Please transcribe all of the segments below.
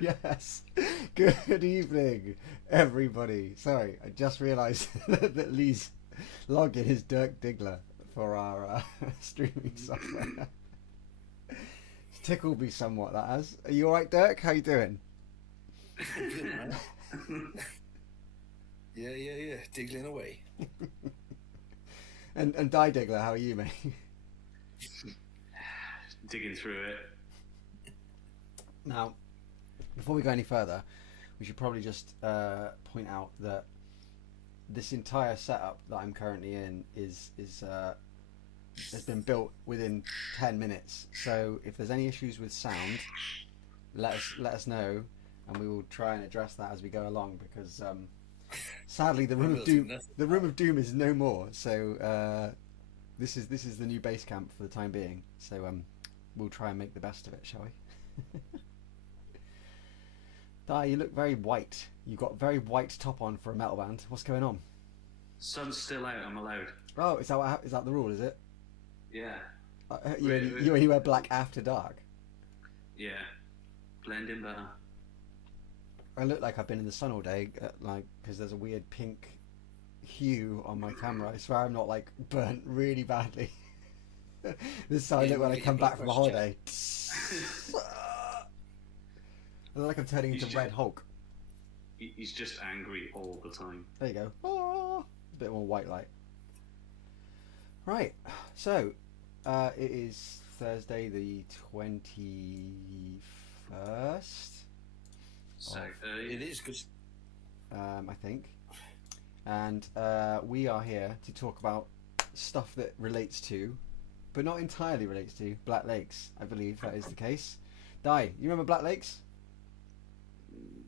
Yes. Good evening, everybody. Sorry, I just realised that Lee's login is Dirk Diggler for our streaming software. It's tickled me somewhat, that has. Are you alright, Dirk? How you doing? Good, man. Yeah. Diggling away. And Die Diggler, how are you, mate? Digging through it. Now, before we go any further, we should probably just point out that this entire setup that I'm currently in has been built within 10 minutes. So if there's any issues with sound, let us know, and we will try and address that as we go along. Because sadly, the room of doom is no more. So this is the new base camp for the time being. So we'll try and make the best of it, shall we? Di, you look very white. You got a very white top on for a metal band. What's going on? Sun's still out, I'm allowed. Oh, is that the rule? Is it? Yeah. You only wear black after dark. Yeah. Blend in better. I look like I've been in the sun all day, because there's a weird pink hue on my camera. I swear I'm not like burnt really badly. This is how I look when I come back from a holiday. I look like I'm turning into Red Hulk. He's just angry all the time. There you go. Oh, a bit more white light. Right, so it is Thursday the 21st. So It is good. I think. And we are here to talk about stuff that relates to, but not entirely relates to, Black Lakes. I believe that is the case. Di, you remember Black Lakes?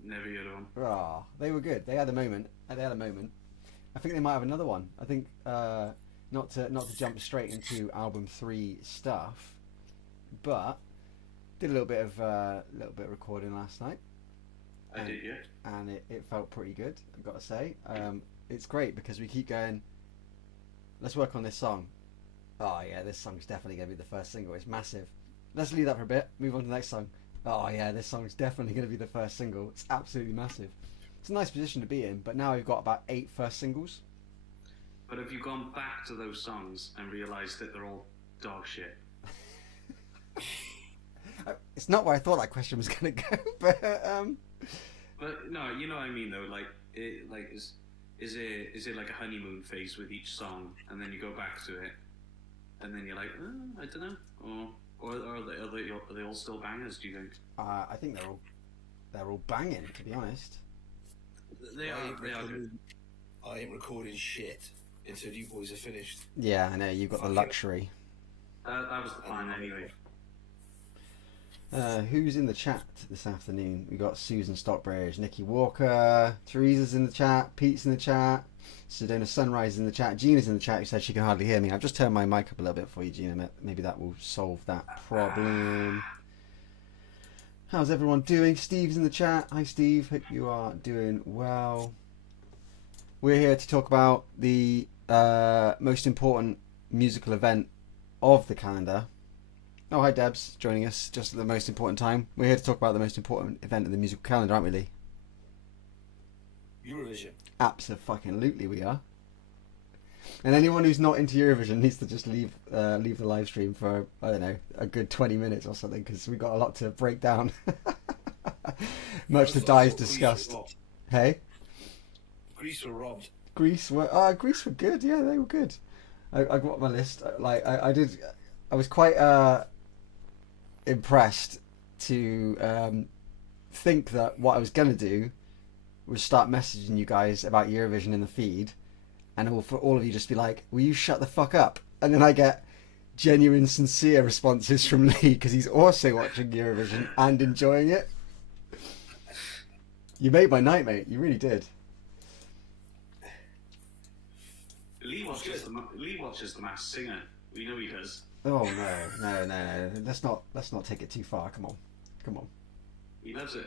never heard of them. Oh, they were good. They had a moment. I think they might have another one. I think not to jump straight into album 3 stuff, but did a little bit of recording last night. I did, yeah. And it felt pretty good, I've got to say. It's great because we keep going, let's work on this song. Oh yeah, this song's definitely going to be the first single. It's massive. Let's leave that for a bit, move on to the next song. Oh yeah, this song's definitely going to be the first single. It's absolutely massive. It's a nice position to be in, but now we've got about 8 first singles. But have you gone back to those songs and realised that they're all dog shit? It's not where I thought that question was going to go, but But no, you know what I mean though. Like, is it like a honeymoon phase with each song, and then you go back to it, and then you're like, I don't know, or are they all still bangers? Do you think? I think they're all banging, to be honest. They are good. I ain't recording shit until you boys are finished. Yeah, I know, you've got the luxury. That was the plan anyway. Who's in the chat this afternoon? We got Susan Stockbridge, Nikki Walker, Teresa's in the chat, Pete's in the chat, Sedona Sunrise in the chat, Gina's in the chat who said she can hardly hear me. I've just turned my mic up a little bit for you, Gina. Maybe that will solve that problem. How's everyone doing? Steve's in the chat. Hi Steve, hope you are doing well. We're here to talk about the most important musical event of the calendar. Oh, hi Debs, joining us just at the most important time. We're here to talk about the most important event of the musical calendar, aren't we, Lee? Eurovision. Absolutely, we are. And anyone who's not into Eurovision needs to just leave the live stream for, I don't know, a good 20 minutes or something, because we've got a lot to break down. Much to Di's discussed. Hey? Greece were robbed. Greece were good. Yeah, they were good. I got my list. I was quite impressed to think that what I was going to do was start messaging you guys about Eurovision in the feed, and for all of you just be like, will you shut the fuck up? And then I get genuine, sincere responses from Lee because he's also watching Eurovision and enjoying it. You made my night, mate. You really did. Lee watches the Masked Singer. We know he does. Oh no. Let's not take it too far. Come on. He loves it.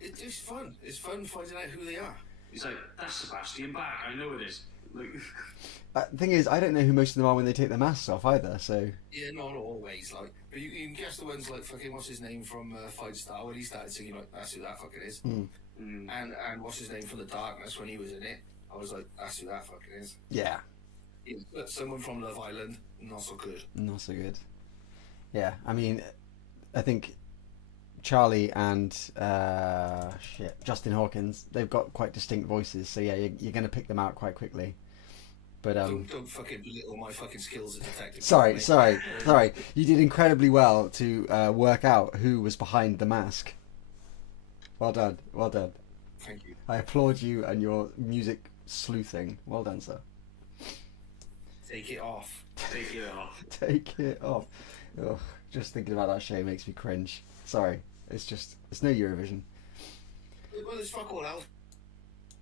It's fun. It's fun finding out who they are. He's like, that's Sebastian Bach. I know it is. Like, The thing is, I don't know who most of them are when they take their masks off either. So Yeah, not always, like. But you can guess the ones like fucking, what's his name from Five Star, when he started singing, like, that's who that fucking is. mm. And what's his name from The Darkness, when he was in it. I was like, that's who that fucking is. yeah, But someone from Love Island, not so good. not so good. Yeah, I mean, I think Charlie and Justin Hawkins, they've got quite distinct voices. So yeah, you're going to pick them out quite quickly. But Don't fucking belittle my fucking skills as a detective. sorry. You did incredibly well to work out who was behind the mask. Well done. Thank you. I applaud you and your music sleuthing. Well done, sir. Take it off. take it off. Take it off. Ugh, just thinking about that show makes me cringe. Sorry, it's no Eurovision. Well, there's fuck all else.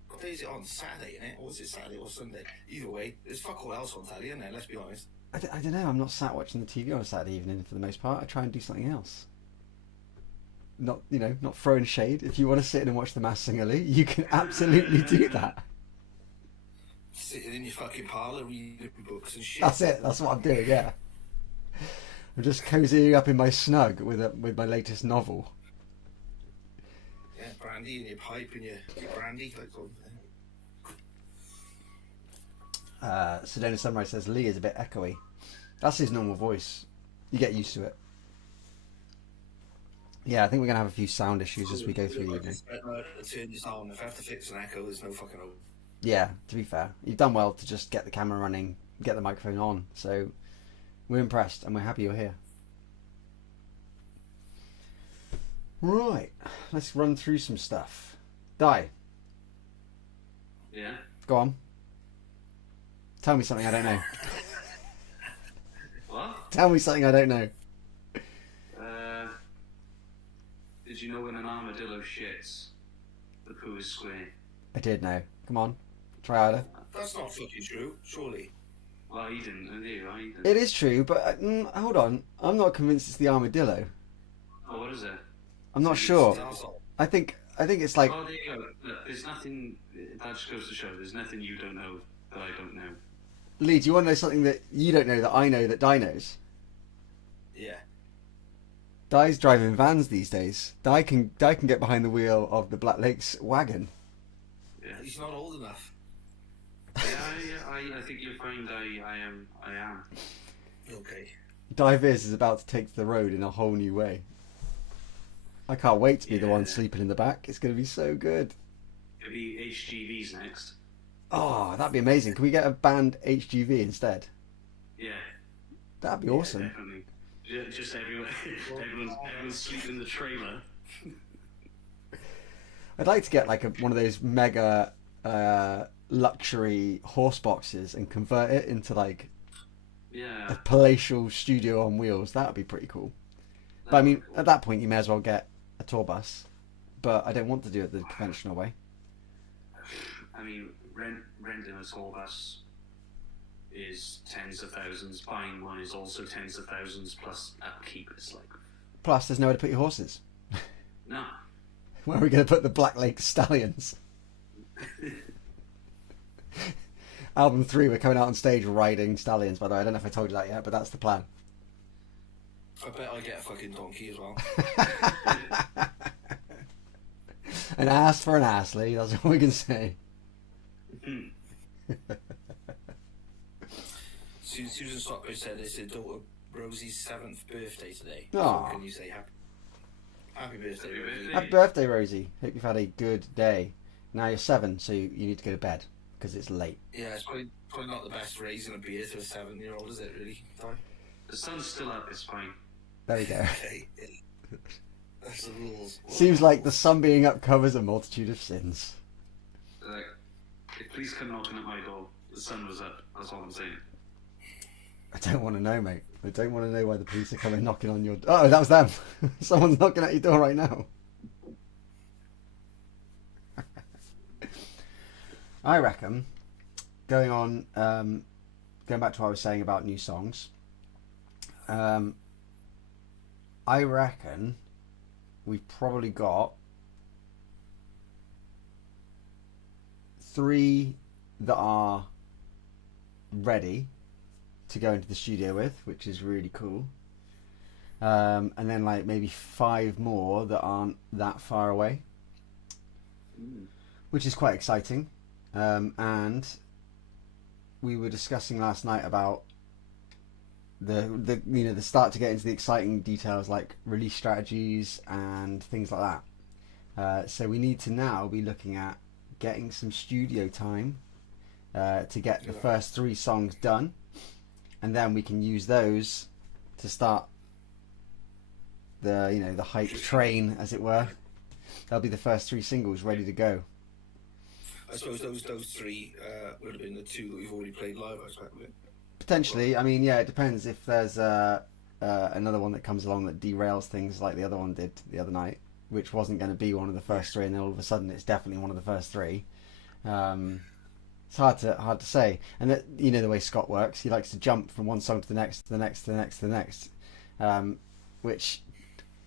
What day is it on? Saturday, innit? Or was it Saturday or Sunday? Either way, there's fuck all else on telly, isn't there? Let's be honest. I don't know. I'm not sat watching the TV on a Saturday evening for the most part. I try and do something else. Not throwing shade. If you want to sit in and watch The Masked Singer, Lee, you can absolutely do that. Sitting in your fucking parlour reading books and shit. That's it. That's what I'm doing. Yeah. I'm just cozying up in my snug with my latest novel. Yeah, brandy in your pipe and your brandy. Like, Sedona Sunrise says Lee is a bit echoey. That's his normal voice. You get used to it. Yeah, I think we're going to have a few sound issues as we go through the evening. Turn this on. If I have to fix an echo, there's no fucking hope. Yeah, to be fair. You've done well to just get the camera running, get the microphone on. So we're impressed and we're happy you're here. Right, let's run through some stuff. Di, Yeah. go on. Tell me something I don't know. What? Tell me something I don't know. Did you know when an armadillo shits, the poo is square? I did know. Come on, try harder. That's not fucking true, surely. Well, he didn't, did he? Right? He didn't. It is true, but hold on. I'm not convinced it's the armadillo. Oh, what is it? I'm not It's sure. an asshole. I think it's like, Oh, there you go. Look, there's nothing. That just goes to show. There's nothing you don't know that I don't know. Lee, do you want to know something that you don't know that I know that Di knows? Yeah. Di's driving vans these days. Di can get behind the wheel of the Black Lakes wagon. Yeah. He's not old enough. I think you'll find I am. Okay. Di Viz is about to take the road in a whole new way. I can't wait to be the one sleeping in the back. It's going to be so good. It'll be HGVs next. Oh, that'd be amazing. Can we get a banned HGV instead? Yeah. That'd be awesome. Definitely. Just everyone's sleeping in the trailer. I'd like to get like one of those mega luxury horse boxes and convert it into like a palatial studio on wheels. That would be pretty cool. But I mean, at that point, you may as well get a tour bus. But I don't want to do it the conventional way. I mean, renting a tour bus is tens of thousands. Buying one is also tens of thousands plus upkeep. It's like, Plus, there's nowhere to put your horses. no. Where are we going to put the Black Lake Stallions? Album 3, we're coming out on stage riding stallions, by the way. I don't know if I told you that yet, but that's the plan. I bet I get a fucking donkey as well. An ass for an ass, Lee. That's all we can say. Susan Stockbridge said it's her daughter Rosie's 7th birthday today. Aw. So can you say happy birthday, Happy Rosie? birthday. Happy birthday, Rosie. Hope you've had a good day. Now you're 7, so you need to go to bed because it's late. Yeah, it's probably not the best raising a beer to a 7-year-old, is it, really? Ty? The sun's still up. It's fine. There we go. Okay. That's the rules. Seems like the sun being up covers a multitude of sins. Like, if police come knocking at my door, the sun was up. That's all I'm saying. I don't want to know, mate. I don't want to know why the police are coming knocking on your door. Oh, that was them. Someone's knocking at your door right now. I reckon, going back to what I was saying about new songs, I reckon we've probably got 3 that are ready to go into the studio with, which is really cool. And then like maybe 5 more that aren't that far away, which is quite exciting. And we were discussing last night about the start to get into the exciting details like release strategies and things like that. So we need to now be looking at getting some studio time to get the first 3 songs done, and then we can use those to start the hype train, as it were. They'll be the first 3 singles ready to go. I suppose those 3 would have been the 2 that we've already played live, I expect. Potentially. I mean, yeah, it depends if there's another one that comes along that derails things like the other one did the other night, which wasn't going to be one of the first 3, and then all of a sudden it's definitely one of the first 3. It's hard to say. And that, you know the way Scott works, he likes to jump from one song to the next, to the next, to the next, to the next, which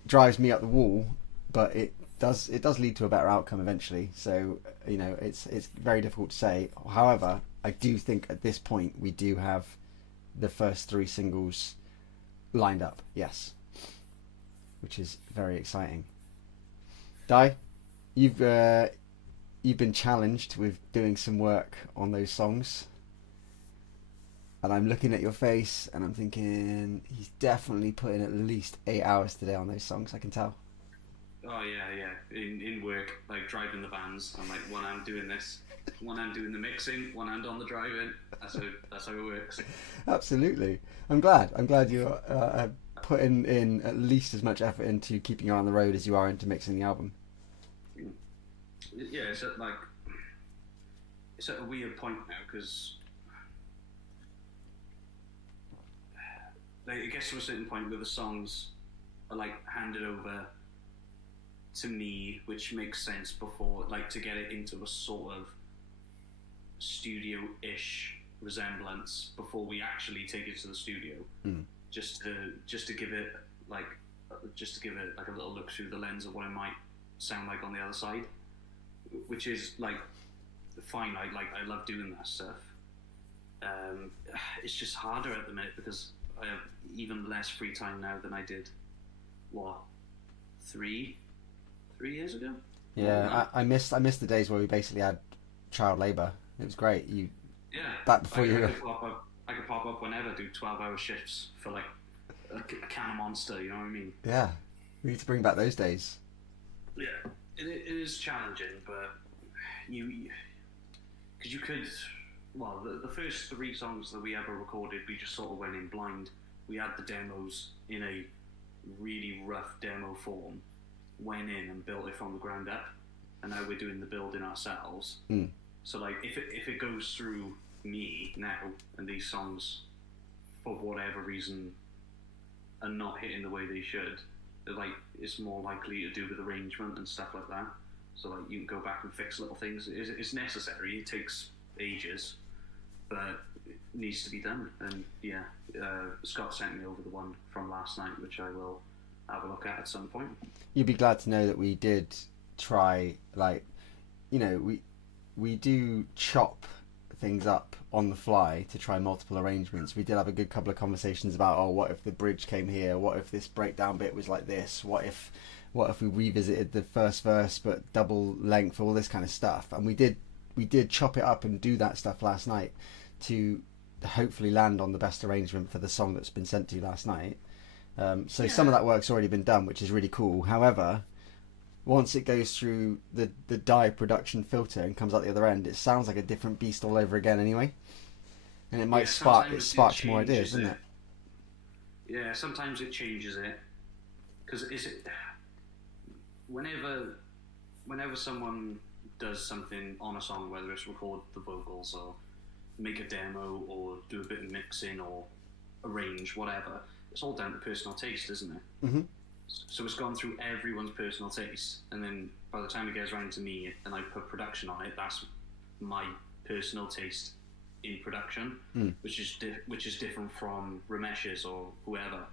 drives me up the wall. But it does lead to a better outcome eventually. So it's very difficult to say. However, I do think at this point we do have the first 3 singles lined up. Yes, which is very exciting. Di, you've been challenged with doing some work on those songs, and I'm looking at your face and I'm thinking he's definitely put in at least 8 hours today on those songs. I can tell. Oh yeah. In work, like driving the vans, I'm like one hand doing this, one hand doing the mixing, one hand on the driving. That's how it works. Absolutely. I'm glad you're putting in at least as much effort into keeping you on the road as you are into mixing the album. Yeah, it's at a weird point now because like, it gets to a certain point where the songs are like handed over to me, which makes sense before, like, to get it into a sort of studio-ish resemblance before we actually take it to the studio. Just to give it like a little look through the lens of what it might sound like on the other side, which is like fine. I love doing that stuff. It's just harder at the minute because I have even less free time now than I did 3 years ago. Yeah, I missed the days where we basically had child labour. It was great. Back before I could pop up whenever, do 12-hour shifts for like a can of Monster. You know what I mean? Yeah, we need to bring back those days. Yeah, it is challenging, but because you could. Well, the first 3 songs that we ever recorded, we just sort of went in blind. We had the demos in a really rough demo form, went in and built it from the ground up, and now we're doing the building ourselves. So like if it goes through me now and these songs for whatever reason are not hitting the way they should, like it's more likely to do with arrangement and stuff like that. So like you can go back and fix little things. It's necessary. It takes ages, but it needs to be done. And yeah, Scott sent me over the one from last night, which I will have a look at some point. You'd be glad to know that we did try, like, we do chop things up on the fly to try multiple arrangements. We did have a good couple of conversations about, what if the bridge came here? What if this breakdown bit was like this? What if we revisited the first verse but double length, all this kind of stuff? And we did chop it up and do that stuff last night to hopefully land on the best arrangement for the song that's been sent to you last night. Some of that work's already been done, which is really cool. However, once it goes through the DAI production filter and comes out the other end, it sounds like a different beast all over again anyway. And it might sparks more ideas, doesn't it? Yeah, sometimes it changes it. Because whenever someone does something on a song, whether it's record the vocals or make a demo or do a bit of mixing or arrange, whatever, it's all down to personal taste, isn't it? Mm-hmm. So it's gone through everyone's personal taste, and then by the time it gets around to me and I put production on it, that's my personal taste in production, which is different from Ramesh's or whoever,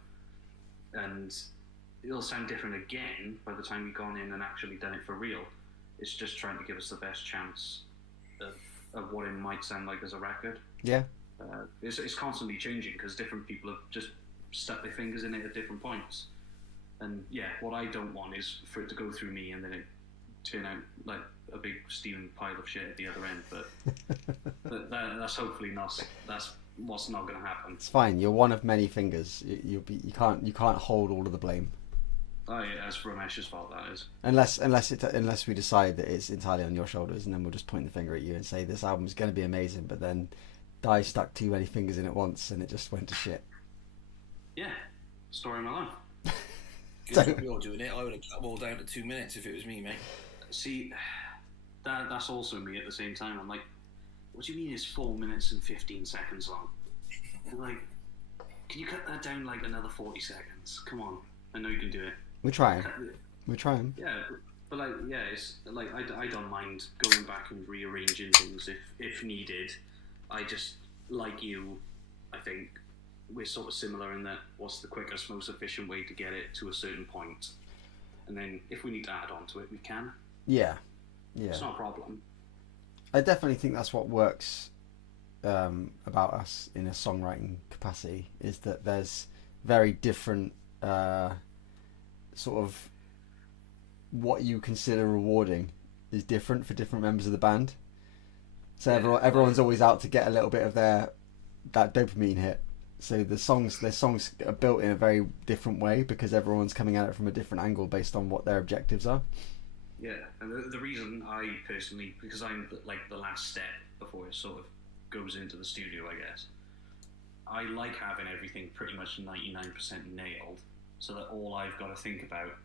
and it'll sound different again by the time we've gone in and actually done it for real. It's just trying to give us the best chance of what it might sound like as a record. Yeah. it's constantly changing because different people have just stuck their fingers in it at different points. And yeah, what I don't want is for it to go through me and then it turn out like a big steaming pile of shit at the other end. But that's hopefully not. That's what's not going to happen. It's fine. You're one of many fingers. You can't hold all of the blame. Oh yeah, that's Ramesh's fault. That is. Unless we decide that it's entirely on your shoulders, and then we'll just point the finger at you and say this album's going to be amazing, but then Di stuck too many fingers in it once and it just went to shit. Yeah, story of my life. Good job you're doing it. I would have cut them all down to 2 minutes if it was me, mate. See, that's also me at the same time. I'm like, what do you mean it's 4 minutes and 15 seconds long? I'm like, can you cut that down like another 40 seconds? Come on, I know you can do it. We're trying. We're trying. Yeah, but like, yeah, it's like I don't mind going back and rearranging things if needed. I just, like you, I think we're sort of similar in that what's the quickest, most efficient way to get it to a certain point, and then if we need to add on to it, we can. Yeah. It's not a problem. I definitely think that's what works about us in a songwriting capacity, is that there's very different sort of what you consider rewarding is different for different members of the band. So everyone's always out to get a little bit of that dopamine hit. So their songs are built in a very different way because everyone's coming at it from a different angle based on what their objectives are. Yeah, and the reason I personally, because I'm like the last step before it sort of goes into the studio, I guess, I like having everything pretty much 99% nailed, so that all I've got to think about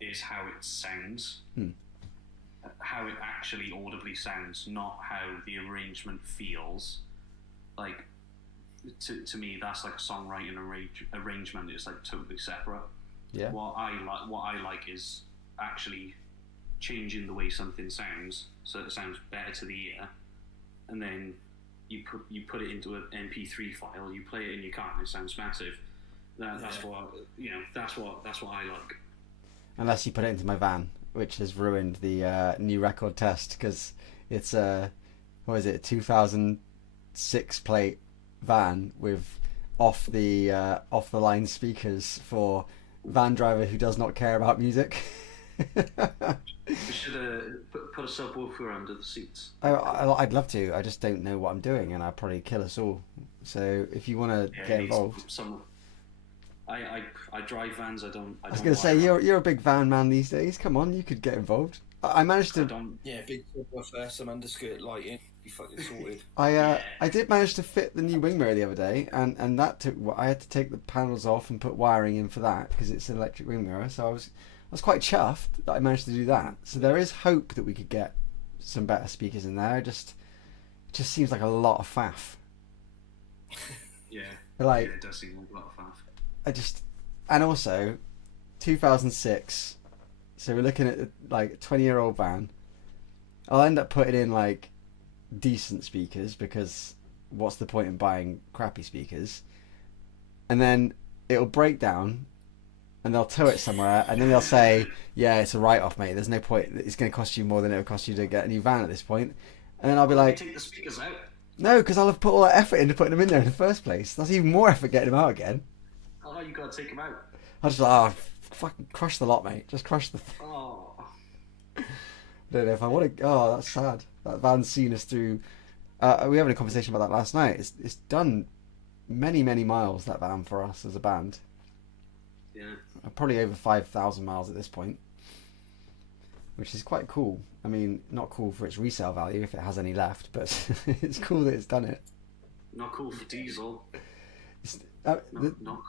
is how it sounds, how it actually audibly sounds, not how the arrangement feels. Like, to me, that's like a songwriting arrangement is like totally separate. Yeah. What I like is actually changing the way something sounds so it sounds better to the ear, and then you put it into an MP3 file, you play it in your car, and it sounds massive. That's what I like. Unless you put it into my van, which has ruined the new record test because it's a 2006 plate van with off the line speakers for van driver who does not care about music. We should put a subwoofer under the seats. I'd love to. I just don't know what I'm doing, and I'd probably kill us all. So if you want to get involved, I drive vans. I was going to say you're a big van man these days. Come on, you could get involved. I managed to. Big subwoofer, some underskirt lighting. You fucking sorted. I did manage to fit the new wing mirror the other day, and that took. I had to take the panels off and put wiring in for that because it's an electric wing mirror. So I was quite chuffed that I managed to do that. So there is hope that we could get some better speakers in there. It just seems like a lot of faff. Yeah. Like, it does seem like a lot of faff. And also 2006, so we're looking at like 20-year-old van. I'll end up putting in like decent speakers because what's the point in buying crappy speakers? And then it'll break down and they'll tow it somewhere and then they'll say, yeah, it's a write-off, mate, there's no point, it's going to cost you more than it would cost you to get a new van at this point. And then I'll be like, take the speakers out. No, because I'll have put all that effort into putting them in there in the first place. That's even more effort getting them out again. Oh, you gotta take them out. I just like, fucking crush the lot, mate. Just crush the. Oh. I don't know if I want to. Oh, that's sad. That van's seen us through. We were having a conversation about that last night. It's done many miles, that van, for us as a band. Yeah. Probably over 5,000 miles at this point, which is quite cool. I mean, not cool for its resale value if it has any left, but it's cool that it's done it. Not cool for diesel. Not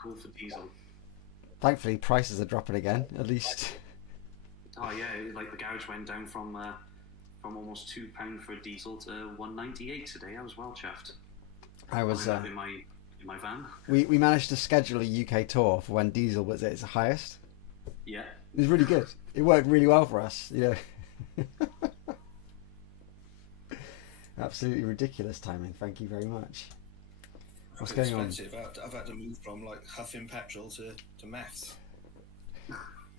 cool for diesel. Thankfully, prices are dropping again. At least. Oh yeah, like the garage went down from almost £2 for a diesel to $1.98 today. I was well chuffed. I was in my van. We managed to schedule a UK tour for when diesel was at its highest. Yeah. It was really good. It worked really well for us, you know. Absolutely ridiculous timing. Thank you very much. What's going on? I've had to move from like huffing petrol to maths.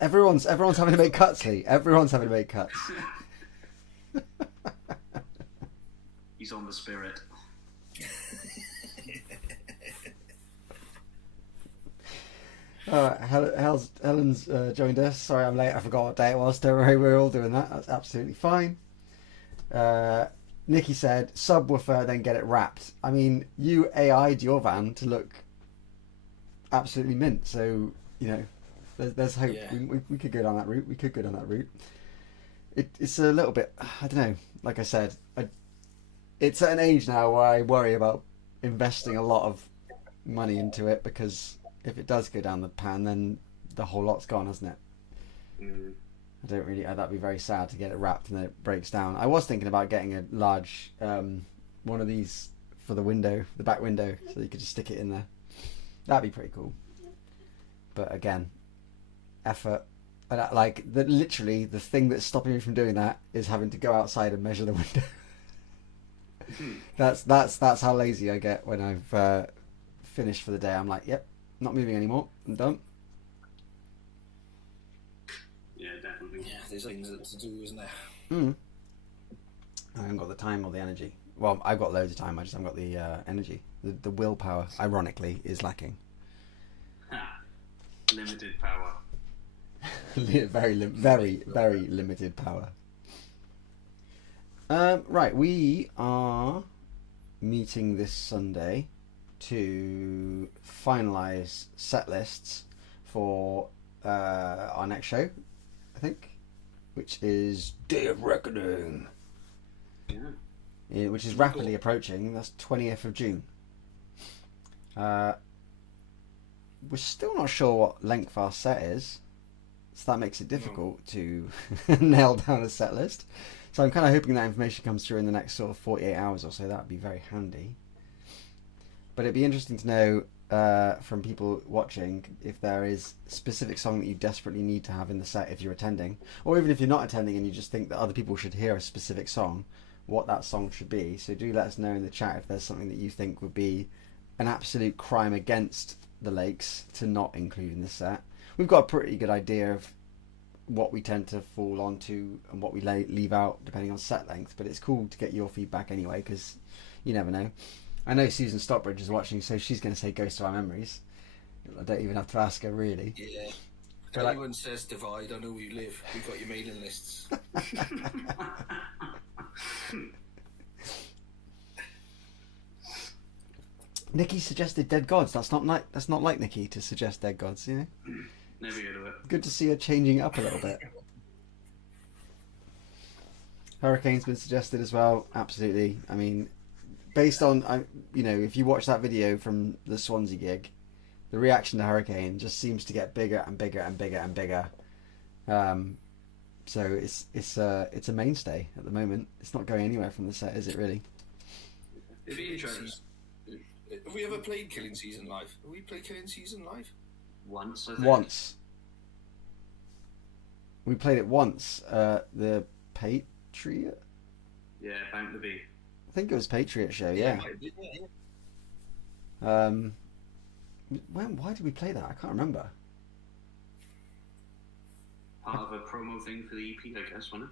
Everyone's having to make cuts, Lee. Everyone's having to make cuts. He's on the spirit. Helen's joined us. Sorry I'm late. I forgot what day it was. Don't worry, we're all doing that. That's absolutely fine. Nikki said, subwoofer, then get it wrapped. I mean, you AI'd your van to look absolutely mint. So, you know, there's hope. Yeah. We could go down that route. It's a little bit, I don't know, like I said, it's at an age now where I worry about investing a lot of money into it, because if it does go down the pan, then the whole lot's gone, hasn't it? Mm. I don't really. That'd be very sad to get it wrapped and then it breaks down. I was thinking about getting a large one of these for the window, the back window, so you could just stick it in there. That'd be pretty cool. But again, effort. And literally the thing that's stopping me from doing that is having to go outside and measure the window. That's how lazy I get when I've finished for the day. I'm like, yep, not moving anymore. I'm done. Yeah, definitely. Yeah, there's things to do, isn't there? I haven't got the time or the energy. Well, I've got loads of time. I just haven't got the energy. The willpower, ironically, is lacking. Ha. Limited power. very limited power. Right, we are meeting this Sunday to finalise set lists for our next show, I think, which is Day of Reckoning. Yeah. Which is rapidly approaching. That's 20th of June. We're still not sure what length our set is, so that makes it difficult to nail down a set list. So I'm kind of hoping that information comes through in the next sort of 48 hours or so. That would be very handy. But it'd be interesting to know from people watching if there is a specific song that you desperately need to have in the set if you're attending, or even if you're not attending and you just think that other people should hear a specific song, what that song should be. So do let us know in the chat if there's something that you think would be an absolute crime against the Lakes to not include in the set. We've got a pretty good idea of what we tend to fall onto and what we leave out depending on set length, but it's cool to get your feedback anyway, because you never know. I know Susan Stockbridge is watching, so she's going to say Ghost of Our Memories. I don't even have to ask her, really. Yeah. If But anyone says divide, I know where you live. We've got your mailing lists. Nikki suggested Dead Gods. That's not like Nikki to suggest Dead Gods, you know. Never heard of it. Good to see her changing it up a little bit. Hurricane's been suggested as well. Absolutely. I mean, based on if you watch that video from the Swansea gig, the reaction to Hurricane just seems to get bigger and bigger and bigger and bigger. So it's a mainstay at the moment. It's not going anywhere from the set, is it really? It'd be interesting. Have we ever played Killing Season live? Have we played Killing Season live? Once, I think. Once. We played it once. The Patriot? Yeah, Bound to Be. I think it was Patriot show, yeah. Why did we play that? I can't remember. Part of a promo thing for the EP, I guess, wasn't it?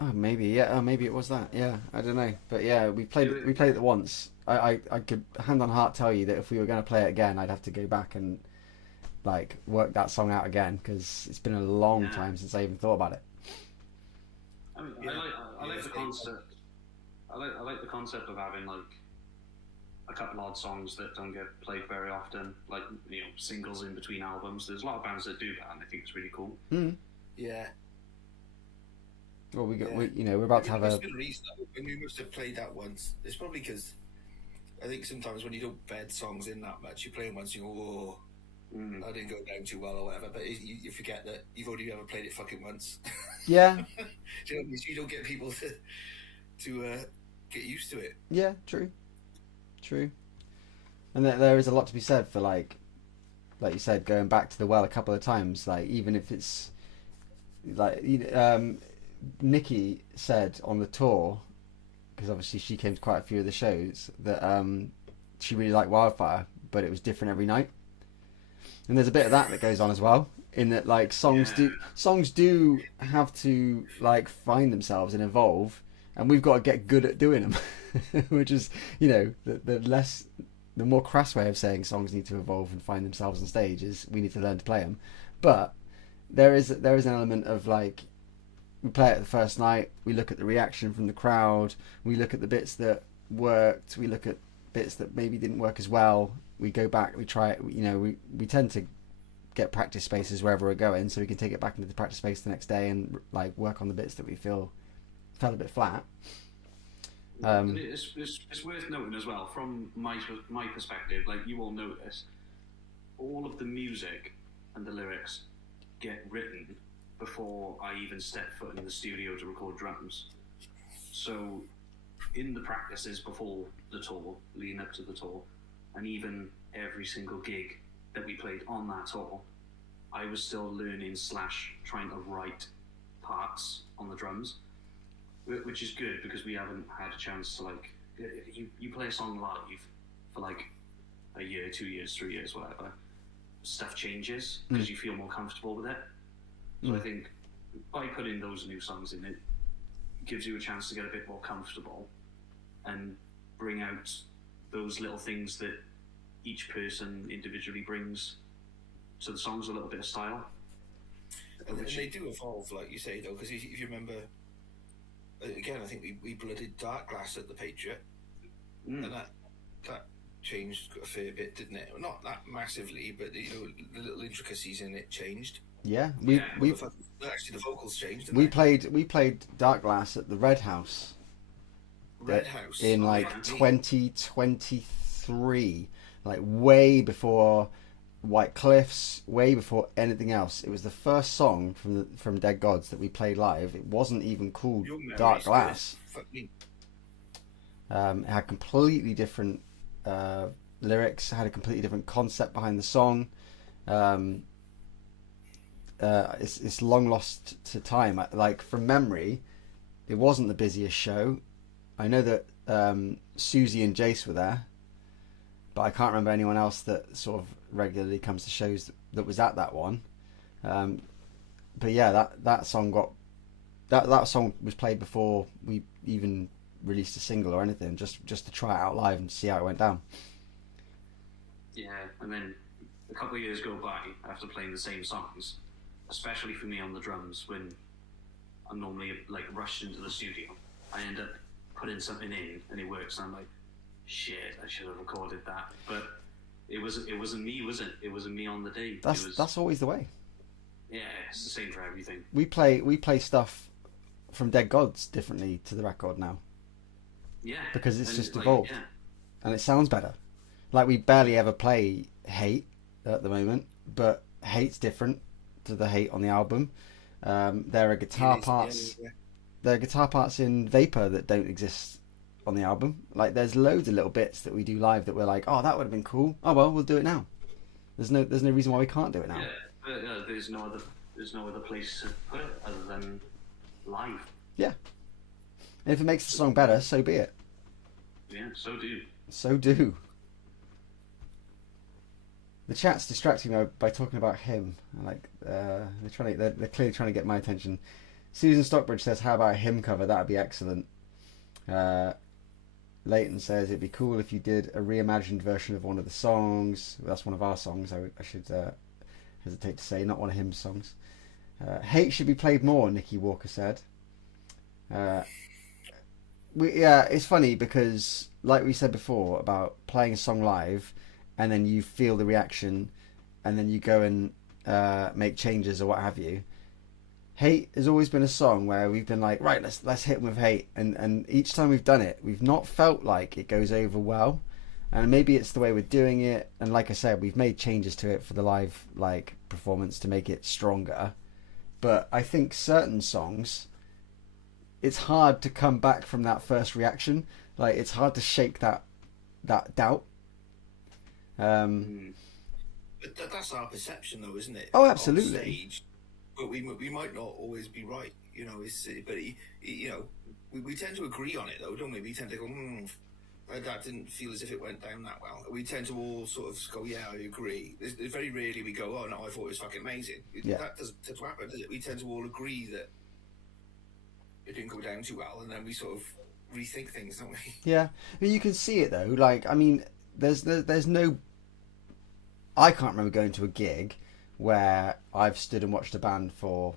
Oh, maybe, yeah. Oh, maybe it was that. Yeah, I don't know. But yeah, we played it once. I could hand on heart tell you that if we were going to play it again, I'd have to go back and like work that song out again, because it's been a long time since I even thought about it. I mean, I like the concept. I like the concept of having like a couple odd songs that don't get played very often, like singles in between albums. There's a lot of bands that do that, and I think it's really cool. Mm. Yeah. Well, we're about to have There's been a reason when we must have played that once. It's probably because I think sometimes when you don't bed songs in that much, you play them once, you go, oh, that didn't go down too well or whatever. But you forget that you've only ever played it fucking once. Yeah. Do you know what I mean? So you don't get people to get used to it. Yeah, true. And there is a lot to be said for like you said, going back to the well a couple of times. Like even if it's like Nikki said on the tour, because obviously she came to quite a few of the shows, that she really liked Wildfire, but it was different every night. And there's a bit of that goes on as well, in that like songs do have to like find themselves and evolve, and we've got to get good at doing them, which is the less the more crass way of saying songs need to evolve and find themselves on stage is we need to learn to play them. But there is an element of like, we play it the first night, we look at the reaction from the crowd, we look at the bits that worked, we look at bits that maybe didn't work as well, we go back, we try it, we tend to get practice spaces wherever we're going, so we can take it back into the practice space the next day and like work on the bits that we feel fell a bit flat. It's worth noting as well, from my perspective, like you all notice, all of the music and the lyrics get written before I even step foot in the studio to record drums. So in the practices before the tour, leading up to the tour, and even every single gig that we played on that tour, I was still learning / trying to write parts on the drums, which is good because we haven't had a chance to like, you play a song live for like a year, 2 years, 3 years, whatever, stuff changes because you feel more comfortable with it. So I think by putting those new songs in, it gives you a chance to get a bit more comfortable and bring out those little things that each person individually brings to the songs, a little bit of style. And they do evolve, like you say, though, because if you remember, again, I think we blooded Dark Glass at the Patriot, and that changed a fair bit, didn't it? Well, not that massively, but the little intricacies in it changed. Yeah, actually the vocals changed. We played Dark Glass at the Red House. In like 2023, like way before White Cliffs, way before anything else. It was the first song from Dead Gods that we played live. It wasn't even called Dark Glass. It had completely different lyrics, had a completely different concept behind the song. It's long lost to time. Like from memory, it wasn't the busiest show. I know that Susie and Jace were there, but I can't remember anyone else that sort of regularly comes to shows that was at that one. But yeah, that song that song was played before we even released a single or anything, just to try it out live and see how it went down. Yeah, and then a couple of years go by after playing the same songs, especially for me on the drums, when I'm normally like rushed into the studio, I end up putting something in and it works, and I'm like, shit, I should have recorded that. But it wasn't me, was it? It wasn't me on the day. That's always the way. Yeah, it's the same for everything. We play stuff from Dead Gods differently to the record now. Yeah. Because it's just evolved. Yeah. And it sounds better. Like we barely ever play Hate at the moment, but Hate's different to the Hate on the album. There are guitar parts. Yeah. There are guitar parts in Vapor that don't exist on the album. Like there's loads of little bits that we do live that we're like, oh, that would have been cool. Oh well, we'll do it now. There's no reason why we can't do it now. Yeah, but there's no other place to put it other than live. Yeah. And if it makes the song better, so be it. Yeah, so do. So do. The chat's distracting me by talking about him. Like they're clearly trying to get my attention. Susan Stockbridge says, "How about a hymn cover? That'd be excellent." Leighton says, "It'd be cool if you did a reimagined version of one of the songs." Well, that's one of our songs. I should hesitate to say, not one of hymn songs. Hate should be played more, Nikki Walker said. It's funny because, like we said before about playing a song live, and then you feel the reaction, and then you go and make changes or what have you. Hate has always been a song where we've been like, right, let's hit them with Hate, and each time we've done it, we've not felt like it goes over well, and maybe it's the way we're doing it. And like I said, we've made changes to it for the live performance to make it stronger. But I think certain songs, it's hard to come back from that first reaction. Like it's hard to shake that doubt. But that's our perception, though, isn't it? Oh, absolutely. On stage, but we might not always be right, you know. We tend to agree on it, though, don't we? We tend to go, that didn't feel as if it went down that well. We tend to all sort of go, yeah, I agree. There's very rarely we go, oh no, I thought it was fucking amazing. That doesn't happen, does it? We tend to all agree that it didn't go down too well, and then we sort of rethink things, don't we? Yeah, but you can see it though. Like, I mean, there's no. I can't remember going to a gig where I've stood and watched a band for,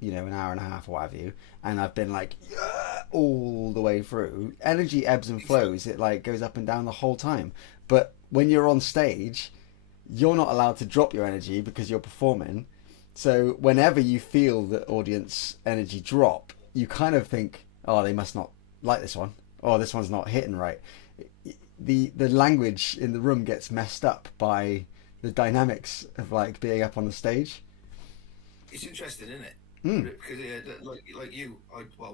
an hour and a half or what have you, and I've been like, yeah, all the way through. Energy ebbs and flows. It like goes up and down the whole time. But when you're on stage, you're not allowed to drop your energy because you're performing. So whenever you feel the audience energy drop, you kind of think, oh, they must not like this one. Oh, this one's not hitting right. The language in the room gets messed up by the dynamics of like being up on the stage. It's interesting, isn't it? Because like you,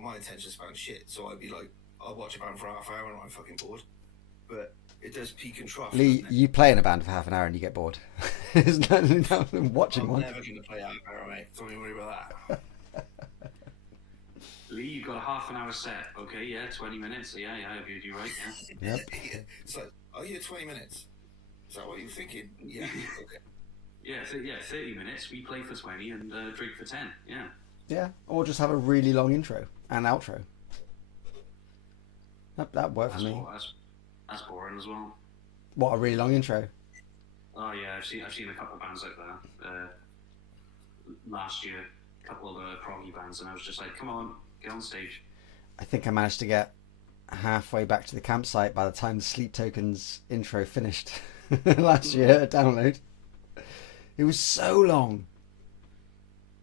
my attention span's shit. So I'd be like, I'll watch a band for half an hour and I'm fucking bored. But it does peak and trough. Lee, you play in a band for half an hour and you get bored. There's nothing watching one. I'm never going to play half an hour, mate. Don't even worry about that. Lee, you've got a half an hour set. Okay, yeah, 20 minutes. Yeah, I heard you right. Yeah. Yep. It's like, 20 minutes. Is that what you're thinking? Yeah. Okay. Yeah, 30 minutes. We play for 20 and drink for 10. Yeah. Yeah, or just have a really long intro and outro. That worked for me. That's boring as well. What, a really long intro? Oh yeah, I've seen a couple of bands out there. Last year, a couple of proggy bands, and I was just like, come on, get on stage. I think I managed to get halfway back to the campsite by the time the Sleep Tokens intro finished last year at Download. It was so long.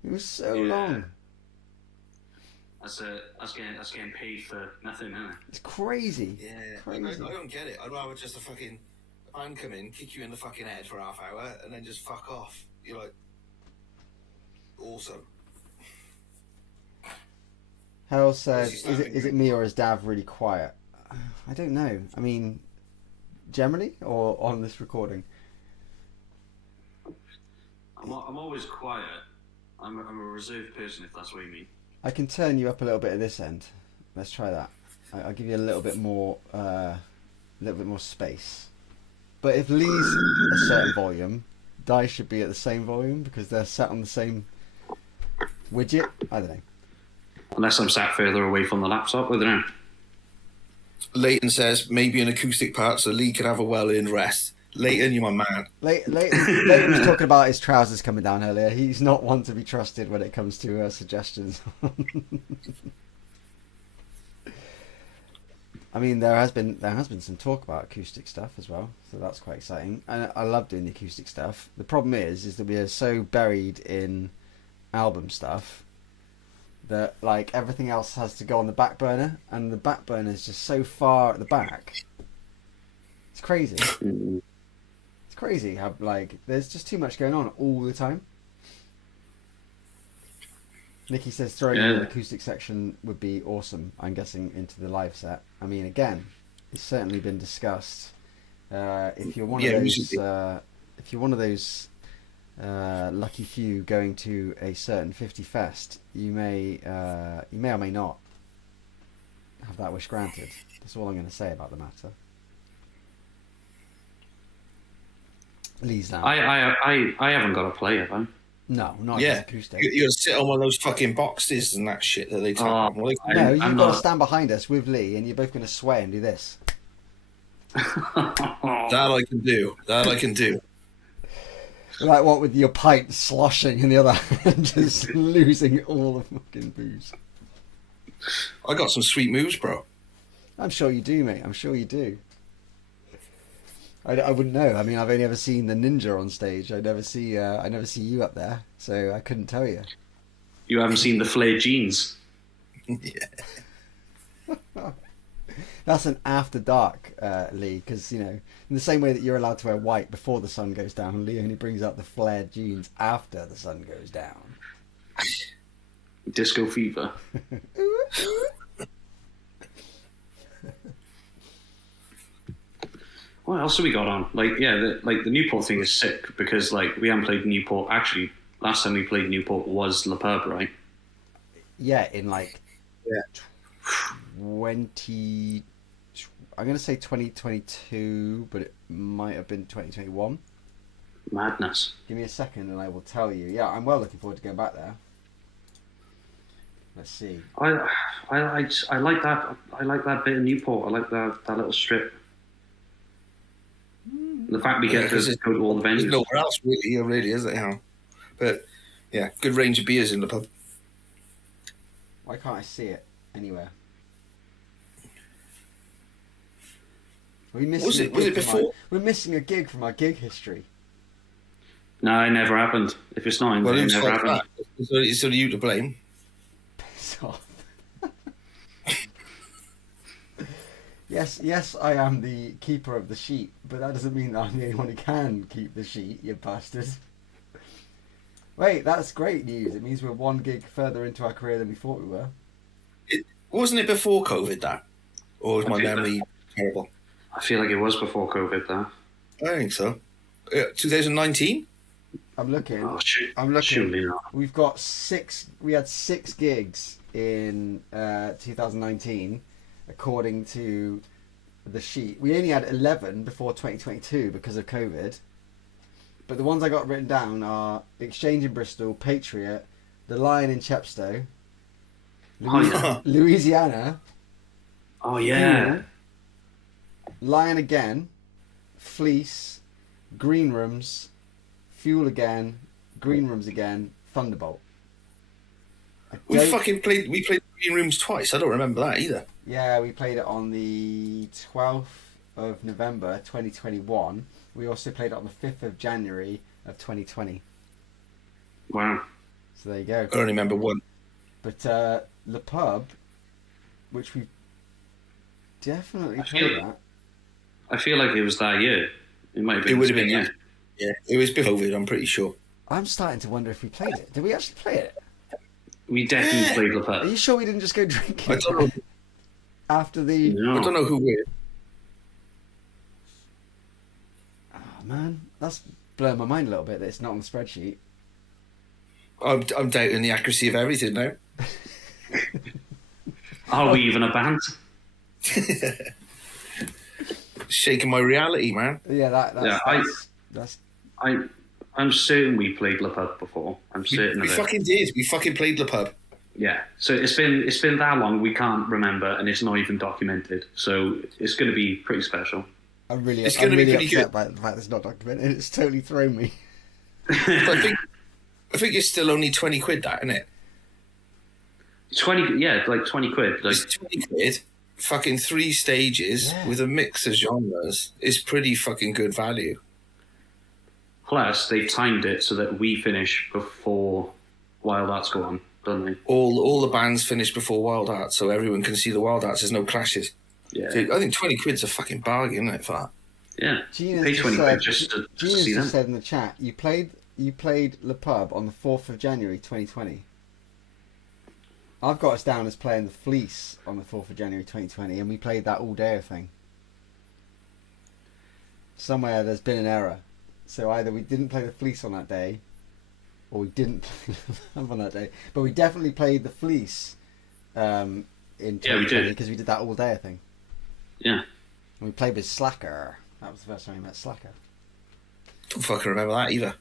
It was so long. That's getting paid for nothing, isn't it? It's crazy. Yeah, crazy. I don't get it. I'd rather just a band come in, kick you in the fucking head for half hour, and then just fuck off. You're like, awesome. Harold says, is it me or is Dav really quiet? I don't know. I mean, generally or on this recording? I'm always quiet. I'm a reserved person, if that's what you mean. I can turn you up a little bit at this end. Let's try that. I'll give you a little bit more space. But if Lee's a certain volume, Di should be at the same volume because they're sat on the same widget. I don't know. Unless I'm sat further away from the laptop, I don't know. Leighton says maybe an acoustic part so Lee can have a well-earned rest. Leighton, you're my man. Leighton was talking about his trousers coming down earlier. He's not one to be trusted when it comes to suggestions. I mean, there has been some talk about acoustic stuff as well, so that's quite exciting. And I love doing the acoustic stuff. The problem is that we are so buried in album stuff that like everything else has to go on the back burner, and the back burner is just so far at the back. It's crazy. It's crazy how like there's just too much going on all the time. Nikki says throwing in an acoustic section would be awesome. I'm guessing into the live set. I mean, again, it's certainly been discussed. If you're one of those lucky few going to a certain 50 fest, you may or may not have that wish granted. That's all I'm going to say about the matter. Lee's down. I haven't got a play, have I? No, not acoustic. You gotta sit on one of those fucking boxes and that shit that they tap on. No, you've got to stand behind us with Lee, and you're both going to sway and do this. That I can do. Like what, with your pint sloshing in the other hand, just losing all the fucking booze. I got some sweet moves, bro. I'm sure you do, mate. I'm sure you do. I wouldn't know. I mean, I've only ever seen the ninja on stage. I never see you up there, so I couldn't tell you. You haven't seen the flared jeans? Yeah. That's an after dark, Lee, because in the same way that you're allowed to wear white before the sun goes down, Lee only brings out the flared jeans after the sun goes down. Disco fever. What else have we got on? The Newport thing is sick because we haven't played Newport. Actually, last time we played Newport was Le Pub, right? Yeah, in 20. I'm going to say 2022, but it might have been 2021. Madness. Give me a second and I will tell you. Yeah, I'm well looking forward to going back there. Let's see. I like that. I like that bit of Newport. I like that little strip. The fact we get to go to all the venues. There's nowhere else really, is there? You know? But yeah, good range of beers in the pub. Why can't I see it anywhere? Was it before? We're missing a gig from our gig history. No, it never happened. If it's not in there, it never happened. So you to blame. Piss off. Yes, I am the keeper of the sheet, but that doesn't mean that I'm the only one who can keep the sheet, you bastard. Wait, that's great news. It means we're one gig further into our career than we thought we were. Wasn't it before COVID, that? Or was my memory terrible? I feel like it was before COVID, though. I think so. 2019? I'm looking. Oh, I'm looking. Surely not. We've got 6. We had 6 gigs in 2019, according to the sheet. We only had 11 before 2022 because of COVID. But the ones I got written down are Exchange in Bristol, Patriot, The Lion in Chepstow, Louisiana. Oh, yeah. Fuel, Lion again, Fleece, Green Rooms, Fuel again, Green Rooms again, Thunderbolt. We played Green Rooms twice. I don't remember that either. Yeah, we played it on the 12th of November 2021. We also played it on the 5th of January of 2020. Wow. So there you go. I only remember one. But the pub, which we definitely played at. I feel like it was that year. It might have been. It would have been, yeah. Yeah, it was before COVID, I'm pretty sure. I'm starting to wonder if we played it. Did we actually play it? We definitely played the pub. Are you sure we didn't just go drinking? I don't know. After the... No. I don't know who we're... Oh, man. That's blowing my mind a little bit that it's not on the spreadsheet. I'm doubting the accuracy of everything now. Are we even a band? Shaking my reality, man. Yeah, I'm certain we played Le Pub before. I'm certain we of it. fucking did. We fucking played Le Pub. Yeah. So it's been that long we can't remember, and it's not even documented. So it's going to be pretty special. I'm really be upset good. by the fact it's not documented. It's totally thrown me. I think it's still only 20 quid, that, isn't it? 20, yeah, like 20 quid. Like, it's 20 quid. Fucking 3 stages with a mix of genres is pretty fucking good value. plus, they timed it so that we finish before Wild Arts go on, don't they? All the bands finish before Wild Arts, so everyone can see the Wild Arts. There's no clashes. Yeah. So I think 20 quid's a fucking bargain, isn't it, for that? Yeah. Gina's Pay 20 quid just to see them. just said in the chat, you played Le Pub on the 4th of January 2020. I've got us down as playing the Fleece on the 4th of January 2020, and we played that all day thing. Somewhere there's been an error. So either we didn't play the Fleece on that day, or we didn't play the Pub on that day. But we definitely played the Fleece in 2020 because we did that all day thing. Yeah. And we played with Slacker. That was the first time we met Slacker. Don't fucking remember that either.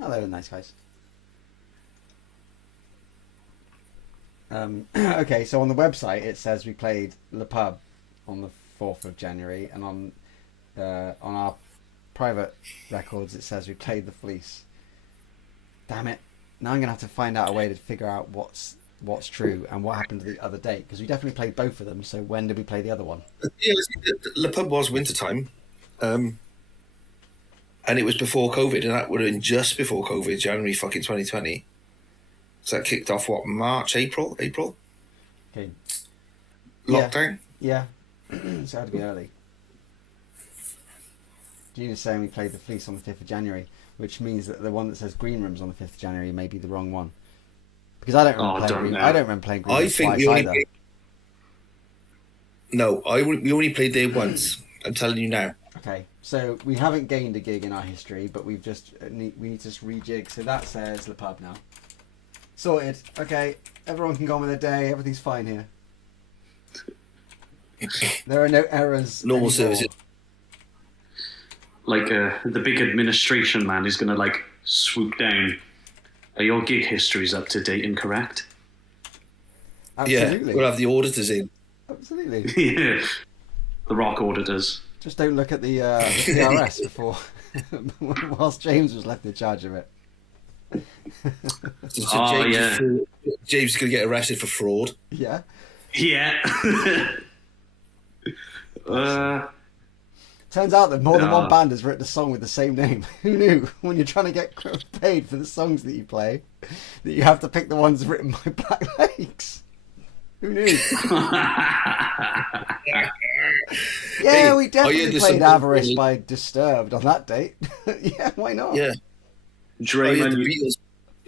Oh, they were nice guys. Okay, so on the website it says we played Le Pub on the 4th of January, and on our private records it says we played the Fleece. Damn it! Now I'm gonna have to find out a way to figure out what's true and what happened to the other date, because we definitely played both of them. So when did we play the other one? Yeah, Le Pub was wintertime, and it was before COVID, and that would have been just before COVID, January fucking 2020. So that kicked off, what, March, April? Okay. Lockdown? Yeah. So it had to be early. Gina's saying we played the Fleece on the 5th of January, which means that the one that says Green Rooms on the 5th of January may be the wrong one. Because I don't remember playing Green Rooms twice either. No, we only played there once. I'm telling you now. Okay, so we haven't gained a gig in our history, but we need to just rejig. So that says Le Pub now. Sorted. Okay, everyone can go on with their day. Everything's fine here. There are no errors. Normal anymore. services. Like the big administration man is going to like swoop down. Are your gig histories up to date and correct? Absolutely. Yeah, we'll have the auditors in. Absolutely. Yeah. The rock auditors. Just don't look at the CRS before, whilst James was left in charge of it. So James could get arrested for fraud. Yeah. Yeah. Turns out that more than one band has written a song with the same name. Who knew? When you're trying to get paid for the songs that you play, that you have to pick the ones written by Blacklegs. Who knew? Yeah, we definitely played Avarice by Disturbed on that date. Yeah, why not? Yeah. The